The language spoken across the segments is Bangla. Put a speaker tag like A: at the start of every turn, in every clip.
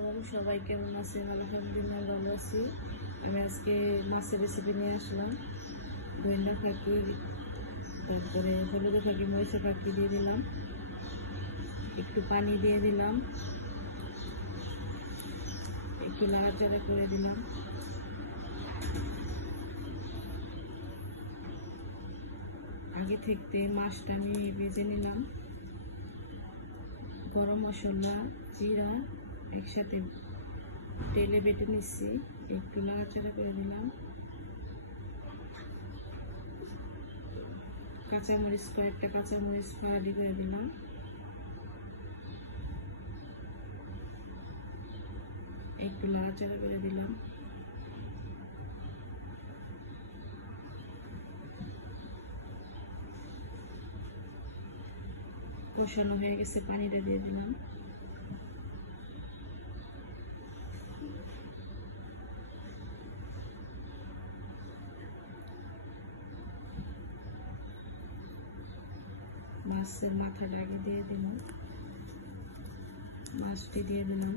A: আলাইকুম সবাই কেমন আছেন? আলহামদুলিল্লাহ ভালো আছি। আমি আজকে মাছের রেসিপি নিয়ে আসলাম। গোয়েন্দা ফাঁকি, তারপরে হলুদে ফাঁকি মরিচা ফাঁকি দিয়ে দিলাম। একটু পানি দিয়ে দিলাম। একটু নাড়াচাড়া করে দিলাম। আগে থেকে মাছটা আমি ভেজে নিলাম। গরম মশলা, জিরা একসাথে তেলে বেটে নিচ্ছি। একটু নাড়াচাড়া করে দিলাম। কাঁচামরিচ, কয়েকটা কাঁচামরিচ ফাড়ি করে দিলাম। একটু নাড়াচাড়া করে দিলাম। কষানো হয়ে গেছে, পানিটা দিয়ে দিলাম। মাছের মাথাটা আগে দিয়ে দিলাম। মাছটি দিয়ে দিলাম।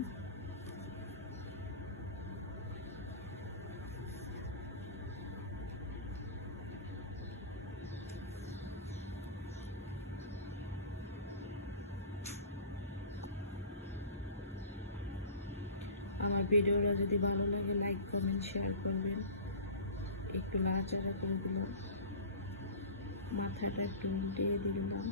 A: আমার ভিডিওটা যদি ভালো লাগে লাইক কমেন্ট শেয়ার করবেন। একটু নাড়াচাড়া করে দিলাম মাথাটা একটু উল্টিয়ে দিলাম।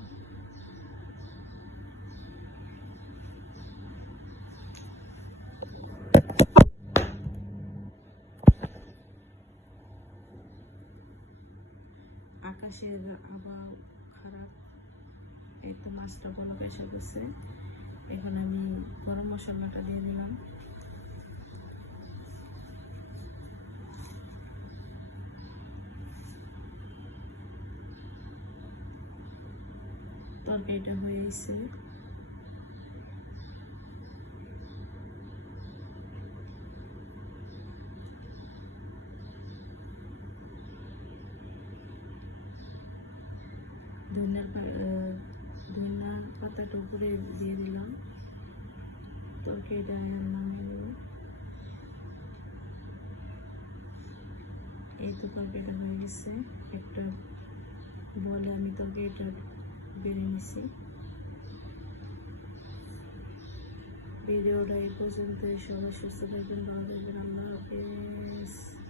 A: আকাশের আবহাওয়া খারাপ। এই তো মাছটা বলো এসে গেছে। এখন আমি গরম মশলাটা দিয়ে দিলাম। তরকারিটা হয়ে গেছে ধনিয়ার পা- আহ, ধনিয়া পাতাটা উপরে দিয়ে দিলাম। তরকারিটা নামিয়ে এই তো তরকারিটা হয়ে গেছে। একটা বলে আমি তরকারিটা birincisi वीडियो लाइक और सुनते शो शुभ दिन बहुत दिन हम लोग